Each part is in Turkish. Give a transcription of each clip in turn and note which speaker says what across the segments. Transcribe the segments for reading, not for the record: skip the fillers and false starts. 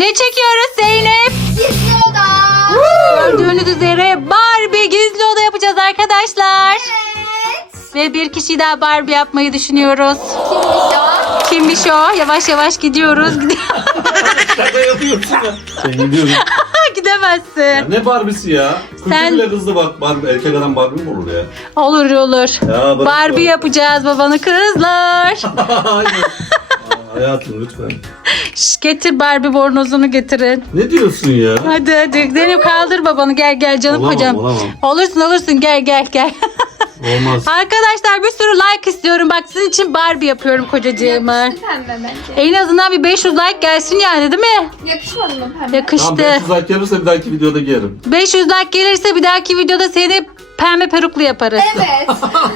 Speaker 1: Ne çekiyoruz Zeynep?
Speaker 2: Gizli oda.
Speaker 1: Gördüğünüz üzere Barbie gizli oda yapacağız arkadaşlar.
Speaker 2: Evet.
Speaker 1: Ve bir kişi daha Barbie yapmayı düşünüyoruz.
Speaker 2: Kimmiş o?
Speaker 1: Kimmiş o? Yavaş yavaş gidiyoruz.
Speaker 3: Şaka yapıyorsun ya. Sen gidiyorsun.
Speaker 1: Gidemezsin.
Speaker 3: Ya ne Barbie'si ya? Kızı
Speaker 1: Sen-
Speaker 3: bile kızdı bak. Barbie, erkek adam Barbie mi olur ya?
Speaker 1: Olur olur.
Speaker 3: Ya bırak
Speaker 1: Barbie
Speaker 3: ya.
Speaker 1: yapacağız babanı kızlar.
Speaker 3: Aynen. Hayatım lütfen.
Speaker 1: Şş, getir Barbie bornozunu getirin.
Speaker 3: Ne diyorsun ya?
Speaker 1: Hadi Zeynep kaldır babanı, gel canım
Speaker 3: Olamam,
Speaker 1: kocam.
Speaker 3: olamam.
Speaker 1: Olursun gel.
Speaker 3: Olmaz.
Speaker 1: Arkadaşlar bir sürü like istiyorum. Bak sizin için Barbie yapıyorum kocacığıma.
Speaker 2: Yakıştı pembe bence.
Speaker 1: En azından bir 500 like gelsin yani değil mi?
Speaker 2: Yakışmadı mı pembe?
Speaker 1: Yakıştı.
Speaker 3: Tamam 500 like gelirse bir dahaki videoda giyerim.
Speaker 1: 500 like gelirse bir dahaki videoda seni pembe peruklu yaparız.
Speaker 2: Evet.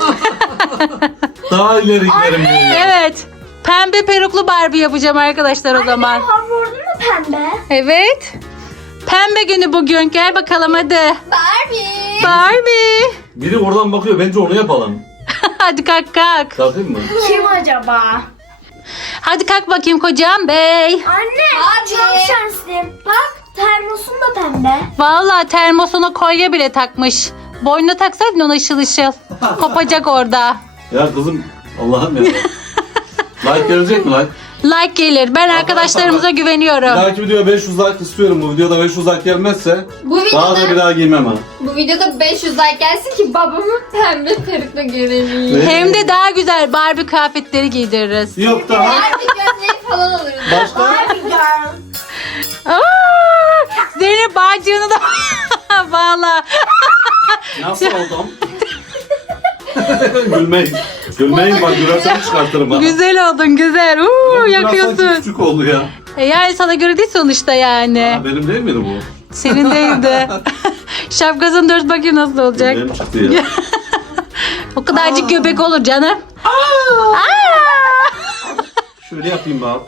Speaker 3: Daha ileri giderim diye.
Speaker 1: Evet. Pembe peruklu Barbie yapacağım arkadaşlar o zaman.
Speaker 2: Hamurun mu pembe?
Speaker 1: Evet. Pembe günü bugün. Gel bakalım hadi.
Speaker 2: Barbie.
Speaker 1: Barbie.
Speaker 3: Biri oradan bakıyor. Bence onu yapalım.
Speaker 1: Hadi kalk.
Speaker 3: Kalkayım mı?
Speaker 2: Kim acaba?
Speaker 1: Hadi kalk bakayım kocam bey.
Speaker 2: Anne. Çok şanslıyım. Bak termosun da pembe.
Speaker 1: Vallahi termosuna kolye bile takmış. Boynuna taksaydın ona ışıl ışıl. Kopacak orada.
Speaker 3: Ya kızım Allah'ım ya. Like gelecek mi like?
Speaker 1: Like gelir. Ben arkadaşlarımıza
Speaker 3: Bir
Speaker 1: güveniyorum.
Speaker 3: dahaki videoya 500 like istiyorum. Bu videoda 500 like gelmezse
Speaker 2: Bu
Speaker 3: daha da bir
Speaker 2: videoda,
Speaker 3: daha giymem ha.
Speaker 2: bu videoda 500 like gelsin ki babamı pembe perukla görelim.
Speaker 3: Ne?
Speaker 1: Hem de daha güzel Barbie kıyafetleri giydiririz.
Speaker 3: Yok daha.
Speaker 2: Barbie gözleri falan alırız.
Speaker 3: Başka?
Speaker 2: Barbie girl.
Speaker 1: Aa, Zeynep bağcığını da bağla.
Speaker 3: Nasıl oldum? Gülmeyin. Gülmeyin bak gülersem çıkartırım ha.
Speaker 1: Güzel oldun güzel.
Speaker 3: Biraz sanki
Speaker 1: Yakıyorsun.
Speaker 3: küçük oldu ya.
Speaker 1: Yani sana göre değil sonuçta yani.
Speaker 3: Ha, benim değil miydi bu?
Speaker 1: Senin değildi. Şapkasını dört bakayım nasıl olacak.
Speaker 3: Benim çıktı ya.
Speaker 1: O kadarcık göbek olur canım. Aa!
Speaker 3: Şöyle yapayım bak.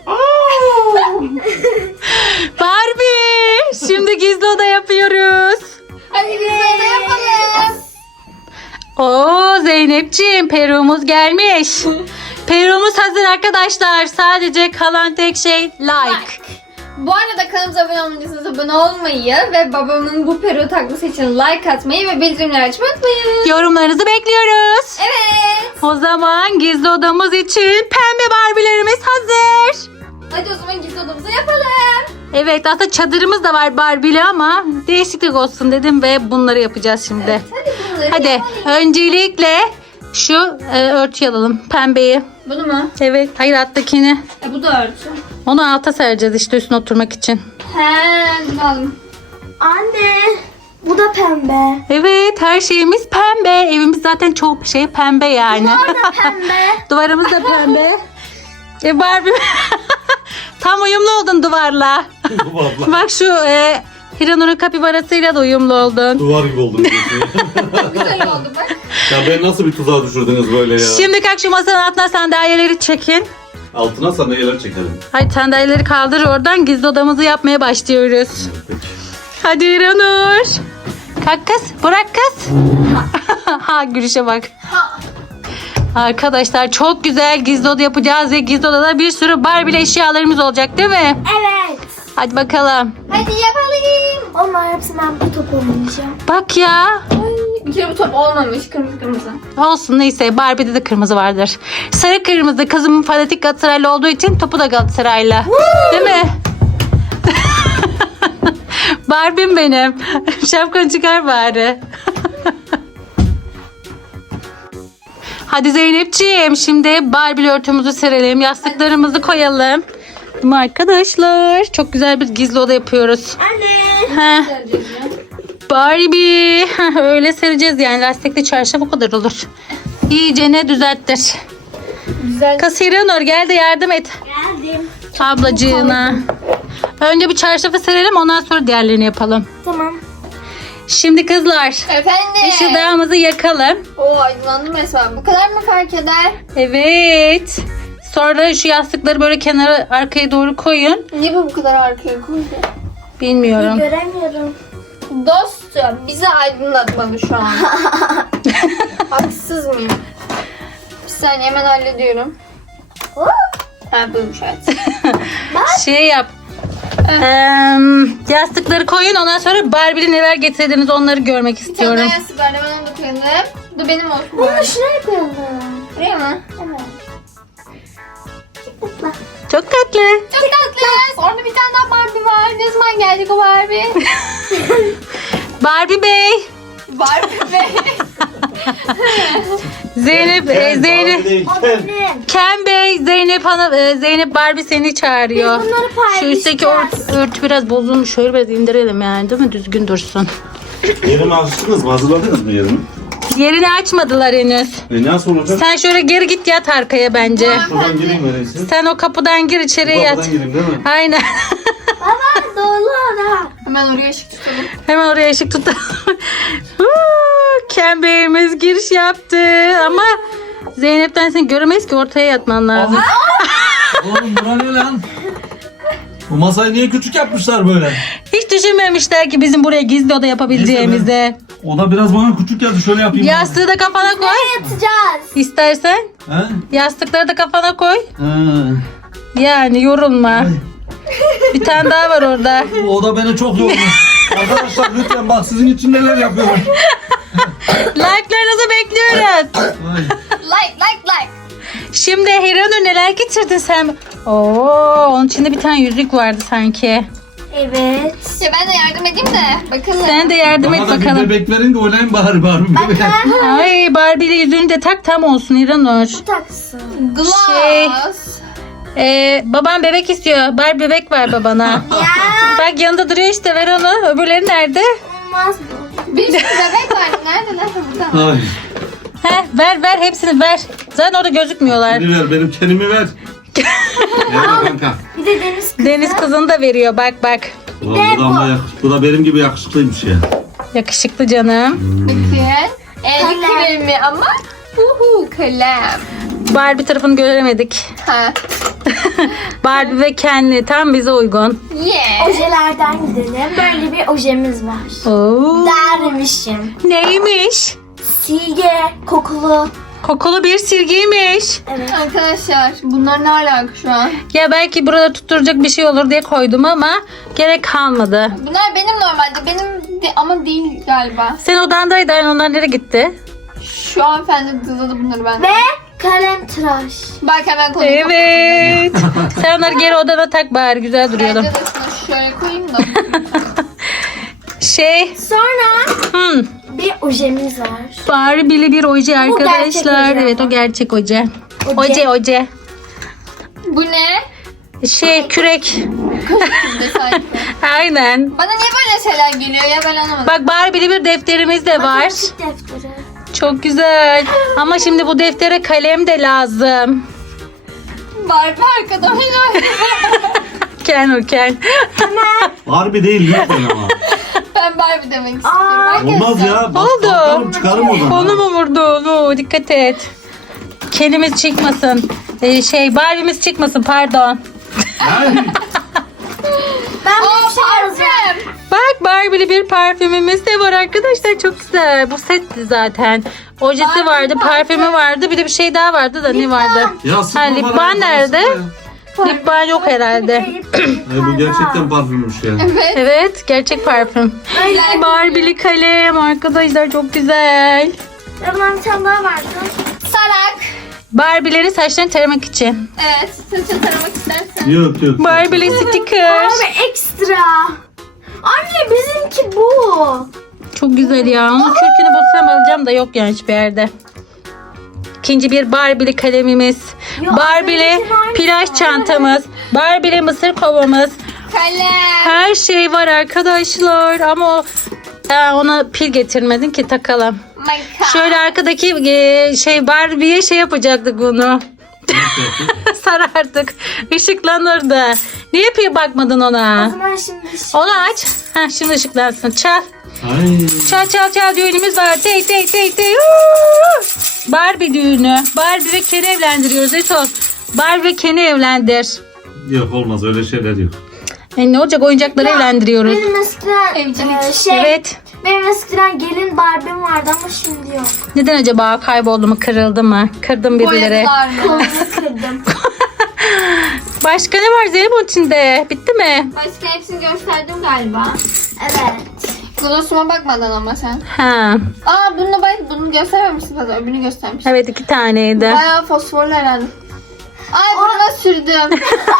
Speaker 1: Barbie. Şimdi gizli oda yapıyoruz.
Speaker 2: Hadi biz de yapalım.
Speaker 1: Oo Zeynepciğim peruğumuz gelmiş. Peruğumuz hazır arkadaşlar. Sadece kalan tek şey like.
Speaker 2: Bu arada kanalımıza abone olmadıysanız abone olmayı ve babamın bu peruğu takması için like atmayı ve bildirimleri açmayı unutmayın.
Speaker 1: Yorumlarınızı bekliyoruz.
Speaker 2: Evet.
Speaker 1: O zaman gizli odamız için pembe Barbie'lerimiz hazır.
Speaker 2: Hadi o zaman gizli odamızı yapalım.
Speaker 1: Evet aslında çadırımız da var Barbie'li ama değişiklik olsun dedim ve bunları yapacağız şimdi.
Speaker 2: Hadi bunları
Speaker 1: Hadi
Speaker 2: yapalım.
Speaker 1: öncelikle şu örtüyü alalım pembeyi.
Speaker 2: Bunu mu?
Speaker 1: Evet hayır alttakini.
Speaker 2: Bu da örtü.
Speaker 1: Onu alta sereceğiz işte üstüne oturmak için.
Speaker 2: He, bunu alalım.
Speaker 4: Anne, bu da pembe.
Speaker 1: Evet her şeyimiz pembe. Evimiz zaten çok pembe yani.
Speaker 4: Pembe.
Speaker 1: Duvarımız da pembe. Barbie tam uyumlu oldun duvarla.
Speaker 3: Vallahi.
Speaker 1: Bak şu Hiranur'un kapibarasıyla da uyumlu oldun.
Speaker 3: Duvar gibi oldum.
Speaker 2: Güzel oldu bak.
Speaker 3: Ya ben nasıl bir tuzağa düşürdünüz böyle ya?
Speaker 1: Şimdi kalk şu masanın altına sandalyeleri çekin.
Speaker 3: Altına sandalyeler çekelim.
Speaker 1: Hadi sandalyeleri kaldır oradan gizli odamızı yapmaya başlıyoruz.
Speaker 3: Peki.
Speaker 1: Hadi Hiranur. Kalk kız bırak kız. Ha gülüşe bak. Arkadaşlar çok güzel gizli oda yapacağız ve gizli odada bir sürü Barbie eşyalarımız olacak değil mi?
Speaker 4: Evet.
Speaker 1: Hadi bakalım.
Speaker 2: Hadi yapalım.
Speaker 4: Onlar hepsi ben bu top oynayacağım.
Speaker 1: Bak ya.
Speaker 2: Ay, bir kere bu top olmamış. Kırmızı kırmızı.
Speaker 1: Olsun neyse Barbie'de de kırmızı vardır. Sarı kırmızı kızım fanatik Galatasaraylı olduğu için topu da Galatasaraylı. Değil mi? Barbie'm benim. Şapkanı çıkar bari. Hadi Zeynepciğim şimdi Barbie örtümüzü serelim. Yastıklarımızı koyalım. Değil mi arkadaşlar? Çok güzel bir gizli oda yapıyoruz.
Speaker 4: Anne.
Speaker 1: Heh.
Speaker 2: Sereceğiz ya.
Speaker 1: Barbie. Öyle sereceğiz yani. Lastikli çarşaf o kadar olur. İyice ne düzelttir.
Speaker 2: Güzel.
Speaker 1: Kasiranur gel de yardım et
Speaker 4: Geldim.
Speaker 1: ablacığına. Önce bir çarşafı serelim ondan sonra diğerlerini yapalım.
Speaker 4: Tamam.
Speaker 1: Şimdi kızlar
Speaker 2: Efendim.
Speaker 1: ışıldağımızı yakalım.
Speaker 2: Oo aydınlandım resmen. Bu kadar mı fark eder?
Speaker 1: Evet. Sonra şu yastıkları böyle kenara arkaya doğru koyun.
Speaker 2: Niye bu kadar arkaya koydu?
Speaker 1: Bilmiyorum.
Speaker 4: Göremiyorum.
Speaker 2: Dostum bizi aydınlatmadı şu an. Haksız mıyım? Bir saniye hemen hallediyorum. Ha buymuş evet.
Speaker 1: Şey yap. Yastıkları koyun. Ondan sonra Barbie'li neler getirdiniz onları görmek
Speaker 2: Bir tane
Speaker 1: istiyorum.
Speaker 2: daha yastık var. Hemen onu da koyalım. Bu benim olsun.
Speaker 4: Bunu şuraya koyalım.
Speaker 2: Buraya mı?
Speaker 4: Evet.
Speaker 1: Çok tatlı.
Speaker 2: Çok tatlı. Orada bir tane daha Barbie var. Ne zaman gelecek o Barbie?
Speaker 1: Barbie Bey.
Speaker 2: Barbie Bey.
Speaker 1: Zeynep, Zeynep.
Speaker 3: Barbie değil,
Speaker 4: O
Speaker 3: Ken.
Speaker 4: benim.
Speaker 1: Ken Bey, Zeynep Hanım, Zeynep Barbie seni çağırıyor.
Speaker 4: Biz bunları
Speaker 1: Şu üstteki örtü biraz bozulmuş. Şöyle biraz indirelim yani değil mi? Düzgün dursun.
Speaker 3: Yerimi açtınız mı? Hazırladınız mı yerimi?
Speaker 1: Yerini açmadılar henüz.
Speaker 3: Nasıl olacak?
Speaker 1: Sen şöyle geri git yat arkaya bence.
Speaker 3: Şuradan gireyim öyleyse.
Speaker 1: Sen o kapıdan gir içeriye
Speaker 3: Bu
Speaker 1: yat.
Speaker 3: kapıdan gireyim değil mi?
Speaker 1: Aynen.
Speaker 4: Baba doğru ona.
Speaker 2: Hemen oraya ışık tutalım.
Speaker 1: Hemen oraya ışık tut. Ken Bey'imiz giriş yaptı. Ama Zeynep'ten seni göremeyiz ki ortaya yatman lazım.
Speaker 3: Oğlum bura ne lan? Bu masayı niye küçük yapmışlar böyle?
Speaker 1: Hiç düşünmemişler ki bizim buraya gizli oda yapabileceğimizi.
Speaker 3: O da biraz bana küçük geldi. Şöyle yapayım.
Speaker 1: Yastığı da kafana koy.
Speaker 4: Yatacağız.
Speaker 1: İstersen
Speaker 3: He?
Speaker 1: yastıkları da kafana koy.
Speaker 3: He.
Speaker 1: Yani yorulma. Bir tane daha var orada.
Speaker 3: O da beni çok yordu. Arkadaşlar lütfen bak sizin için neler yapıyorum.
Speaker 1: Like'larınızı bekliyoruz.
Speaker 3: Ay.
Speaker 2: Like.
Speaker 1: Şimdi Hiranur neler getirdin sen? Oo, onun içinde bir tane yüzük vardı sanki.
Speaker 4: Evet.
Speaker 2: Ya ben de yardım edeyim de. Bakalım.
Speaker 1: Sen de yardım et
Speaker 3: Bana da bir
Speaker 1: bakalım.
Speaker 3: bebek verin de oynayın bari bebeğe.
Speaker 1: Ay Barbie'li yüzüğünü de tak tam olsun Hiranur.
Speaker 4: Taksın.
Speaker 2: Glass.
Speaker 1: Şey- Babam bebek istiyor. Barbie bebek ver babana.
Speaker 4: Ya.
Speaker 1: Bak yanında duruyor işte ver onu. Öbürleri nerede?
Speaker 4: Olmaz bu.
Speaker 2: Bir sürü bebek var. Nerede lan? Burada.
Speaker 3: Ay.
Speaker 1: Ver hepsini ver. Zaten orada gözükmüyorlar.
Speaker 3: Beni ver benim kendimi ver. Ver kanka.
Speaker 4: Bir de deniz kızı.
Speaker 1: Deniz kızını da veriyor bak.
Speaker 3: Ulan bu da ama bu da benim gibi yakışıklıymış ya.
Speaker 1: Yakışıklı canım.
Speaker 2: Bakın. El
Speaker 4: Kalem.
Speaker 2: kremi ama. Kalem.
Speaker 1: Barbie tarafını göremedik.
Speaker 2: Ha.
Speaker 1: Barbie ve Ken'li tam bize uygun.
Speaker 2: Yeah.
Speaker 4: Ojelerden gidelim. Böyle bir ojemiz var.
Speaker 1: Oo.
Speaker 4: Dermişim.
Speaker 1: Neymiş?
Speaker 4: Silge, kokulu.
Speaker 1: Kokulu bir silgiymiş.
Speaker 4: Evet.
Speaker 2: Arkadaşlar bunlar ne alaka şu an?
Speaker 1: Ya belki burada tutturacak bir şey olur diye koydum ama gerek kalmadı.
Speaker 2: Bunlar benim normalde. Ama değil galiba.
Speaker 1: Sen odandaydı. Onlar nereye gitti?
Speaker 2: Şu an efendim dızladı bunları ben.
Speaker 4: Ve kalem tıraş.
Speaker 2: Bak hemen konuyu
Speaker 1: Evet. Sen onları geri odana tak bari. Güzel duruyordu.
Speaker 2: Bence de şunu şöyle koyayım da.
Speaker 4: Sonra
Speaker 1: Hmm.
Speaker 4: bir ojemiz var.
Speaker 1: Barbie'li bir oje
Speaker 4: Bu gerçek
Speaker 1: arkadaşlar.
Speaker 4: oje
Speaker 1: Evet
Speaker 4: ama.
Speaker 1: o gerçek oje.
Speaker 4: Oje.
Speaker 1: Oje.
Speaker 2: Bu ne?
Speaker 1: Kürek.
Speaker 2: Şimdi sanki.
Speaker 1: Aynen.
Speaker 2: Bana niye böyle şeyler geliyor ya ben anlamadım.
Speaker 1: Bak Barbie'li bir defterimiz de var.
Speaker 4: Matematik defteri.
Speaker 1: Çok güzel. Ama şimdi bu deftere kalem de lazım.
Speaker 2: Barbie arkadaşlar.
Speaker 1: Ken.
Speaker 3: Barbie değil lütfen ama.
Speaker 2: Ben Barbie demek istiyorum. Arkadaşlar.
Speaker 3: Olmaz ya. Bak,
Speaker 1: Oldu.
Speaker 3: kalkarım, çıkarım oradan.
Speaker 1: Konu mu vurdu onu? Dikkat et. Kenimiz çıkmasın. Barbie'miz çıkmasın pardon.
Speaker 3: Ay.
Speaker 4: Ben bir şey yazacağım.
Speaker 2: Parfüm.
Speaker 1: Bak Barbie'li bir parfümümüz de var arkadaşlar. Çok güzel. Bu setti zaten. Ojesi
Speaker 2: Barbie
Speaker 1: vardı, parfümü vardı. Bir de bir şey daha vardı da ne vardı?
Speaker 3: Ya sıkma
Speaker 1: Ha, lip
Speaker 3: bana
Speaker 1: balm
Speaker 3: ya,
Speaker 1: nerede?
Speaker 3: sıkma ya.
Speaker 1: Lip balm yok herhalde.
Speaker 3: Ay bu gerçekten parfümmüş ya.
Speaker 2: Evet.
Speaker 1: Evet, gerçek parfüm.
Speaker 2: Öyle.
Speaker 1: Barbie'li kalem arkadaşlar çok güzel.
Speaker 4: Ve bundan bir tane daha vardı.
Speaker 2: Sarak.
Speaker 1: Barbie'lerin saçlarını taramak için.
Speaker 2: Evet. Saçı taramak istersen.
Speaker 3: Yok.
Speaker 1: Barbie'li sticker.
Speaker 4: Abi ekstra. Anne bizimki bu.
Speaker 1: Çok güzel ya. Onun kürkünü bulsam alacağım da yok yani hiçbir yerde. İkinci bir Barbie'li kalemimiz.
Speaker 4: Ya,
Speaker 1: Barbie'li
Speaker 4: benimki var
Speaker 1: plaj
Speaker 4: ya.
Speaker 1: çantamız. Barbie'li mısır kovamız.
Speaker 2: Kalem.
Speaker 1: Her şey var arkadaşlar. Ama ona pil getirmedin ki takalım.
Speaker 2: Maka.
Speaker 1: Şöyle arkadaki Barbie'ye yapacaktık bunu. Sarardık. Işıklanırdı. Niye pil bakmadın
Speaker 4: O
Speaker 1: ona?
Speaker 4: zaman şimdi
Speaker 1: Onu aç. Şimdi ışıklansın. Çal.
Speaker 3: Ay.
Speaker 1: Çal düğünümüz var. Tey. Uuu! Barbie düğünü. Barbie ve Ken'i evlendiriyoruz. Etos. Barbie ve Ken'i evlendir.
Speaker 3: Yok olmaz öyle şeyler yok.
Speaker 1: Ne olacak oyuncakları evlendiriyoruz.
Speaker 4: benim eskiden
Speaker 2: Evcilik.
Speaker 1: Evet.
Speaker 4: benim eskiden gelin Barbie'm vardı ama şimdi yok.
Speaker 1: Neden acaba kayboldu mu kırıldı mı? Kırdım birileri.
Speaker 2: Boyadılar mı?
Speaker 4: Kolunu kırdım.
Speaker 1: Başka ne var Zeynep onun içinde? Bitti mi?
Speaker 2: Başka hepsini gösterdim galiba.
Speaker 4: Evet.
Speaker 2: Glosuma bakmadan ama sen.
Speaker 1: Ha.
Speaker 2: Aa bunu göstermemişsin fazla. Öbürünü göstermişsin.
Speaker 1: Evet 2 taneydi.
Speaker 2: Bayağı fosforlu herhalde. Ay burnuma sürdüm.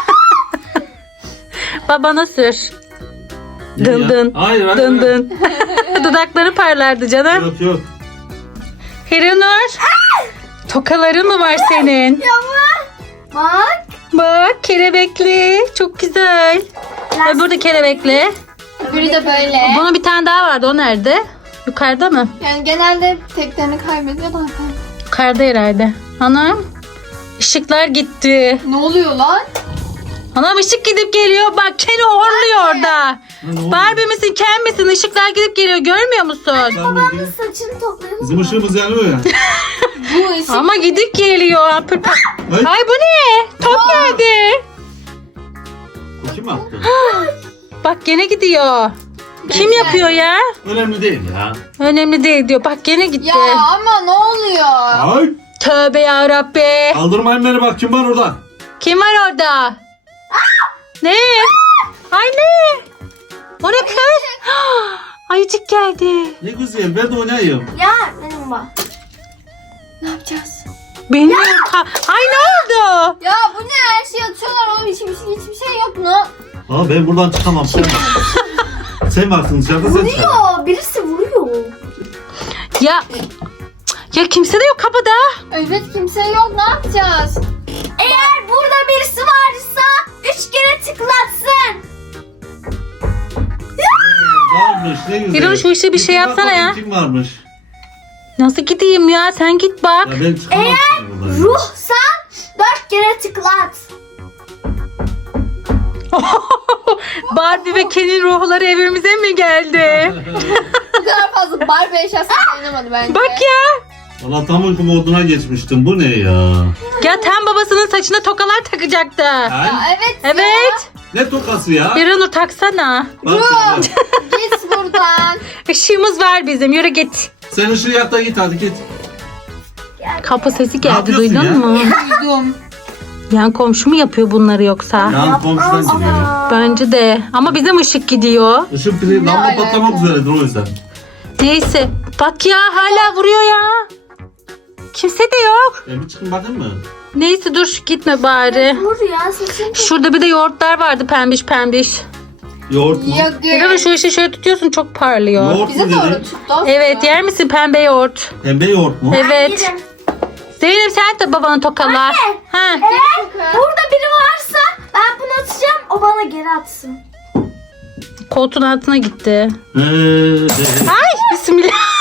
Speaker 1: Babana sür.
Speaker 3: Ne
Speaker 1: Dın
Speaker 3: ya?
Speaker 1: dın.
Speaker 3: Hayır hayır.
Speaker 1: Dın
Speaker 3: hayır.
Speaker 1: dın. Dudakları parlardı canım.
Speaker 3: Yok yok.
Speaker 1: Hiranur. Tokaların mı var senin?
Speaker 4: Bak.
Speaker 1: Bak kelebekli. Çok güzel. Ve burada kelebekli.
Speaker 2: Öbürü de böyle.
Speaker 1: Bunun bir tane daha vardı. O nerede? Yukarıda mı?
Speaker 2: Yani genelde teklerini kaybediyor da.
Speaker 1: Yukarıda herhalde. Anam. Işıklar gitti.
Speaker 2: Ne oluyor lan?
Speaker 1: Anam ışık gidip geliyor. Bak Ken horluyor orada.
Speaker 3: Ne oldu?
Speaker 1: Barbie misin Ken misin? Işıklar gidip geliyor. Görmüyor musun?
Speaker 3: Sen bildiğin-
Speaker 4: Saçını toplayalım.
Speaker 3: Bizim ışığımız yanıyor ya.
Speaker 2: Bu ışık.
Speaker 1: Ama gidip geliyor.
Speaker 3: Ay.
Speaker 1: Ay bu ne? Top geldi.
Speaker 3: Bu kim attı?
Speaker 1: Bak gene gidiyor. Kim
Speaker 2: Güzel.
Speaker 1: yapıyor ya?
Speaker 3: Önemli değil ya.
Speaker 1: Önemli değil diyor. Bak gene gitti.
Speaker 2: Ya ama ne oluyor?
Speaker 3: Ay.
Speaker 1: Tövbe yarabbi.
Speaker 3: Kaldırmayın beni bak kim var orada?
Speaker 1: Kim var orada? Ne? Ay ne? O ne kız? Ayıcık geldi.
Speaker 3: Ne güzel ben de oynayayım.
Speaker 4: Ya benim bak.
Speaker 2: Ne yapacağız?
Speaker 1: Benim Ay ne oldu?
Speaker 2: Ya bu ne? Her şeyi atıyorlar oğlum. Hiçbir şey yok. Ne?
Speaker 3: Aa ben buradan çıkamam sen var. Sen varsın dışarıda sen çıkar.
Speaker 4: Vuruyor. Birisi vuruyor.
Speaker 1: Ya kimse de yok kapıda.
Speaker 2: Evet kimse yok. Ne yapacağız?
Speaker 4: Eğer burada birisi varsa 3 kere tıklatsın.
Speaker 3: Varmış ne güzel.
Speaker 1: Hiroş, şu işe bir şey
Speaker 3: Git bak
Speaker 1: yapsana
Speaker 3: bakayım
Speaker 1: ya.
Speaker 3: Kim varmış?
Speaker 1: Nasıl gideyim ya? Sen git bak.
Speaker 3: Ya ben çıkamam şimdi buradan.
Speaker 4: Ruhsa 4 kere tıklat.
Speaker 1: Barbie ve Ken'in ruhları evimize mi geldi?
Speaker 2: Bu kadar fazla Barbie eşyasına dayanamadı bence.
Speaker 1: Bak ya.
Speaker 3: Valla tam uyku moduna geçmiştim. Bu ne ya?
Speaker 1: Ya tam babasının saçına tokalar takacaktı.
Speaker 2: Ya
Speaker 3: Ay,
Speaker 2: evet.
Speaker 1: Evet.
Speaker 3: ne tokası ya?
Speaker 1: Hiranur taksana.
Speaker 3: Bak
Speaker 2: Ya.
Speaker 3: ya.
Speaker 2: Git buradan.
Speaker 1: Işığımız var bizim. Yürü git.
Speaker 3: Sen ışığı yak da git hadi git.
Speaker 1: Kapı sesi
Speaker 3: Ne
Speaker 1: geldi.
Speaker 3: yapıyorsun
Speaker 1: Duydun
Speaker 3: ya?
Speaker 1: mu?
Speaker 2: Duydum.
Speaker 1: Yan komşu mu yapıyor bunları yoksa?
Speaker 3: Yan komşudan geliyor.
Speaker 1: Bence de. Ama bizim ışık gidiyor.
Speaker 3: Işık pili
Speaker 2: Ne
Speaker 3: lamba
Speaker 2: alaka?
Speaker 3: patlamak üzeredir o yüzden.
Speaker 1: Neyse. Bak ya hala vuruyor ya. Kimse de yok.
Speaker 3: Ben bir çıkın bakayım mı?
Speaker 1: Neyse dur gitme bari.
Speaker 4: Vur ya saçını.
Speaker 1: Şurada bir de yoğurtlar vardı pembiş pembiş.
Speaker 3: Yoğurt mu?
Speaker 2: Yok
Speaker 1: Hiranur şu işi şöyle tutuyorsun çok parlıyor.
Speaker 3: Yoğurt mu
Speaker 2: Bize doğru
Speaker 3: dedin?
Speaker 2: tuttu.
Speaker 1: Evet yer misin pembe yoğurt?
Speaker 3: Pembe yoğurt mu?
Speaker 1: Evet.
Speaker 4: Yerim.
Speaker 1: Zeynep sen de babanı tokala. Ha.
Speaker 4: Eğer burada biri varsa ben bunu atacağım, o bana geri atsın.
Speaker 1: Koltuğun altına gitti.
Speaker 3: Ee,
Speaker 1: Ay bismillah.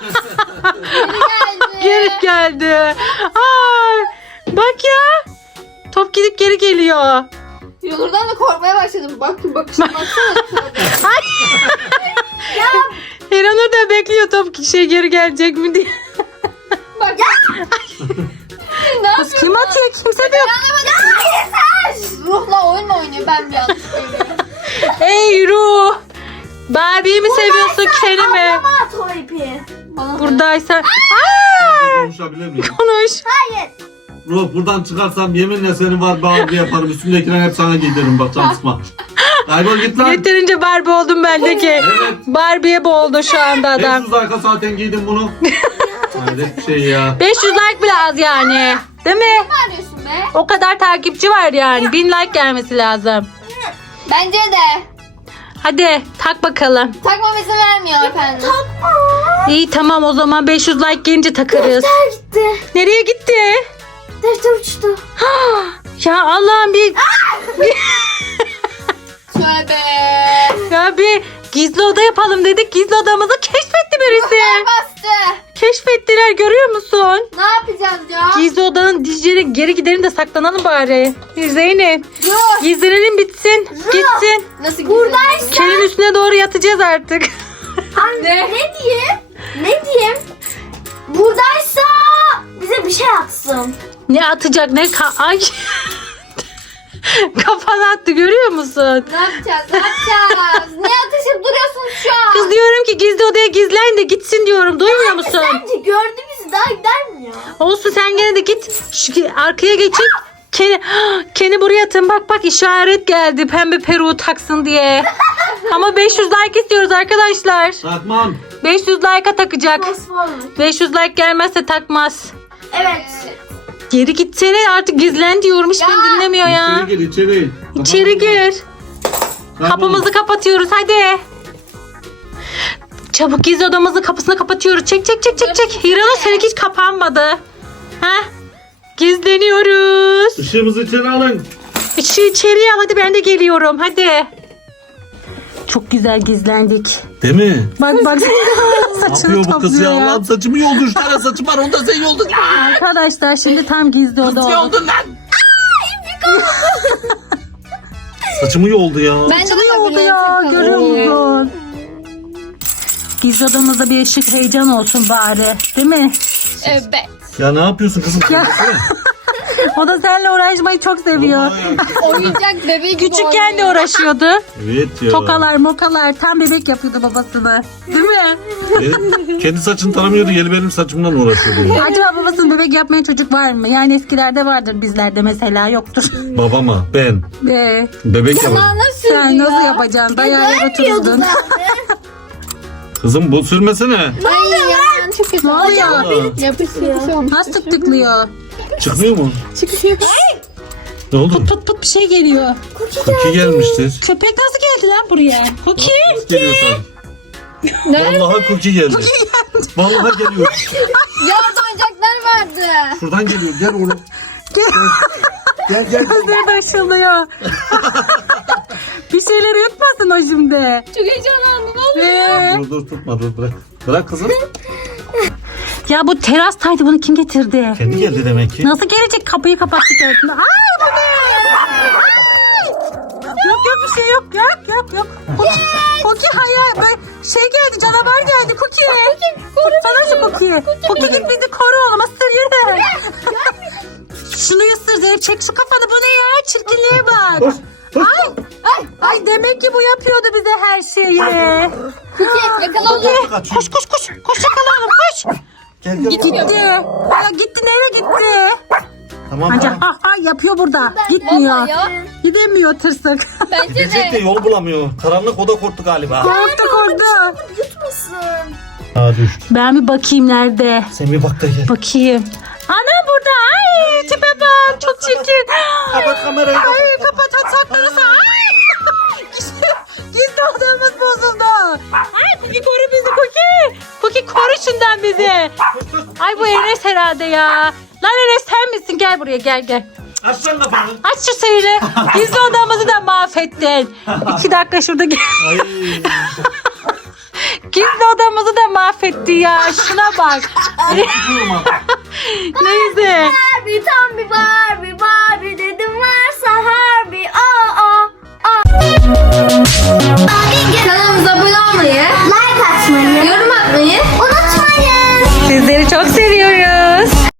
Speaker 1: Geri geldi. Ay. Bak ya. Top gidip geri geliyor.
Speaker 2: Yolurdan da korkmaya başladım. Bakışına baksana.
Speaker 1: Hiranur da bekliyor top geri gelecek mi diye.
Speaker 2: Bak. Ne
Speaker 1: Kız kim atıyor? Kimse de yok.
Speaker 2: Ruhla oyun mu oynuyor? Ben bir yanlış görüyorum.
Speaker 1: Ey ruh. Barbie'yi mi seviyorsun Ken'i mi?
Speaker 4: Ablama at o ipi.
Speaker 2: Bana
Speaker 1: Buradaysa.
Speaker 3: konuşabilir miyim?
Speaker 1: Konuş.
Speaker 4: Hayır.
Speaker 3: Ruh buradan çıkarsam yeminle senin var bağır yaparım. Üstündekileri hep sana giydiririm bak çalışma. Kaybol git lan.
Speaker 1: Yeterince Barbie oldum bende ki.
Speaker 3: Evet.
Speaker 1: Barbie'ye boğuldu şu anda adam.
Speaker 3: 500 arka zaten giydim bunu. Hayret bir şey ya.
Speaker 1: 500 like bile az yani. Değil mi?
Speaker 2: ne arıyorsun be?
Speaker 1: O kadar takipçi var yani. 1000 like gelmesi lazım.
Speaker 2: Bence de.
Speaker 1: Hadi tak bakalım.
Speaker 2: Takmam izin vermiyor efendim.
Speaker 1: İyi tamam o zaman 500 like gelince takarız.
Speaker 4: Defter gitti.
Speaker 1: Nereye gitti?
Speaker 4: Defter uçtu.
Speaker 1: Ya Allah'ım
Speaker 2: Tövbe.
Speaker 1: ya bir gizli oda yapalım dedik. Gizli odamızı keşfetti birisi.
Speaker 2: Bastı.
Speaker 1: Keşfettiler görüyor musun?
Speaker 2: Ne yapacağız ya?
Speaker 1: Gizli odanın dizleri geri gidelim de saklanalım bari. Zeynep
Speaker 2: Dur.
Speaker 1: gizlenelim bitsin. Gitsin.
Speaker 2: Nasıl
Speaker 4: Buradaysa-
Speaker 1: Kenin üstüne doğru yatacağız artık.
Speaker 4: Anne ne diyeyim? Ne diyeyim? Buradaysa bize bir şey atsın.
Speaker 1: Ne atacak ne ay. Kafana attı görüyor musun?
Speaker 2: Ne yapacağız? Ne yapacağız? Niye atışıp duruyorsun şu an?
Speaker 1: Kız diyorum ki gizli odaya gizlen de gitsin diyorum. Duymuyor musun?
Speaker 4: Sence gördü bizi daha gider mi ya?
Speaker 1: Olsun sen gene de git. Şu arkaya geçip Ken'i buraya atın. Bak işaret geldi. Pembe peruğu taksın diye. Ama 500 like istiyoruz arkadaşlar.
Speaker 3: Takmam.
Speaker 1: 500 like'a takacak.
Speaker 4: Osman.
Speaker 1: 500 like gelmezse takmaz.
Speaker 4: Evet.
Speaker 1: Geri gitsene artık gizlen diyorum. Hiç beni dinlemiyor ya.
Speaker 3: İçeri gir içeri.
Speaker 1: İçeri gir.
Speaker 3: Tamam.
Speaker 1: Kapımızı kapatıyoruz hadi. Çabuk gizli odamızın kapısını kapatıyoruz. Çek. Hiranur seninki hiç kapanmadı. Heh. Gizleniyoruz.
Speaker 3: Işığımızı içeri alın.
Speaker 1: Şu içeriye al hadi ben de geliyorum hadi. Çok güzel gizlendik.
Speaker 3: Değil mi?
Speaker 1: Bak
Speaker 3: Ne
Speaker 1: saçını
Speaker 3: yapıyor bu kız ya?
Speaker 1: topluyor ya.
Speaker 3: Allah'ım saçımı yoldu. 3 tane saçım var. Onda sen yoldun.
Speaker 1: Arkadaşlar şimdi tam gizli oda
Speaker 3: Kız
Speaker 1: oldu.
Speaker 3: yoldun lan. Saçımı yoldu ya.
Speaker 2: Ben de
Speaker 1: Saçını oldu ya görüyor musun? Gizli odamızda bir ışık heyecan olsun bari. Değil mi?
Speaker 2: Evet.
Speaker 3: Ya ne yapıyorsun kızım?
Speaker 1: O da seninle uğraşmayı çok seviyor.
Speaker 2: Oyuncak bebeği gibi
Speaker 1: Küçükken de
Speaker 2: oynuyor.
Speaker 1: uğraşıyordu.
Speaker 3: Evet ya.
Speaker 1: Tokalar mokalar tam bebek yapıyordu babasını. Değil mi?
Speaker 3: Evet. Kendi saçını taramıyordu. Yeni benim saçımdan uğraşıyordu. Ya.
Speaker 1: Acaba babasının bebek yapmayan çocuk var mı? Yani eskilerde vardır, bizlerde mesela yoktur.
Speaker 3: Babama ben bebek yaparım.
Speaker 2: Kulağına sürdü
Speaker 1: Sen nasıl
Speaker 2: ya.
Speaker 1: yapacaksın? Dayağı götürürdün.
Speaker 3: Kızım bu sürmesene.
Speaker 2: Ay ya çok kötü.
Speaker 1: Ne oluyor?
Speaker 3: Aa,
Speaker 2: Yapıştırıyor.
Speaker 1: Nasıl tıklıyor?
Speaker 3: çıkmıyor mu?
Speaker 2: Çıkıyor.
Speaker 3: Ne oldu?
Speaker 1: Pıt pıt bir şey geliyor.
Speaker 3: Cookie gelmiştir.
Speaker 1: Köpek nasıl geldi lan buraya? Cookie.
Speaker 3: Geliyor sana.
Speaker 2: Ne?
Speaker 3: Vallahi cookie geldi. Vallahi geliyor.
Speaker 2: Ya orada oyuncaklar vardı.
Speaker 3: Şuradan geliyor. Gel oğlum. Gel.
Speaker 1: Gözleri de ışıldıyor. Bir şeyleri yutmasın o şimdi.
Speaker 2: Çok heyecanlandım. Vallahi.
Speaker 3: Dur tutma dur bırak. Bırak kızım.
Speaker 1: Ya bu terastaydı, bunu kim getirdi?
Speaker 3: Kendi geldi demek ki.
Speaker 1: Nasıl gelecek? Kapıyı kapattık öğretmen. Ay bu ne? Ay! Yok bir şey yok. Cookie hayır. Şey geldi, canavar geldi Cookie. Sana şu Cookie. Cookie git bizi koru oğlum. Isır yürü. Şunu ısır Zeynep, çek şu kafanı. Bu ne ya? Çirkinliğe bak. Ay demek ki bu yapıyordu bize her şeyi.
Speaker 2: Yakala onu.
Speaker 1: Koş. Koş yakalayalım koş.
Speaker 3: Gel.
Speaker 1: Gitti. Ya gitti, nereye gitti?
Speaker 3: Tamam.
Speaker 1: Ancak yapıyor burada. Gitmiyor.
Speaker 2: Vallahi ya.
Speaker 1: Gidemiyor tırsık.
Speaker 2: Bence
Speaker 3: Gidecek de
Speaker 2: de.
Speaker 3: yol bulamıyor. Karanlık o da korktu galiba.
Speaker 1: Korktu.
Speaker 4: Yutmasın.
Speaker 3: Ha düştü.
Speaker 1: Ben bir bakayım nerede.
Speaker 3: Sen bir bak da gel.
Speaker 1: Bakayım. Anam burada. Ay tipe bak. Çok çirkin.
Speaker 3: Kapat kamerayı.
Speaker 1: Ay kapat saklanırsa. Ay. Gizli odamız bozuldu. Ay Cookie koru bizi Cookie. Cookie koru şundan bizi. Ay bu Enes herhalde ya. Lan Enes sen misin? Gel buraya gel.
Speaker 3: Aç lan kafanı.
Speaker 1: Aç şu suyunu. Gizli odamızı da mahvettin. 2 dakika şurada
Speaker 3: Ay.
Speaker 1: Gizli odamızı da mahvetti ya. Şuna bak. Neyse.
Speaker 4: Barbie tam bir Barbie.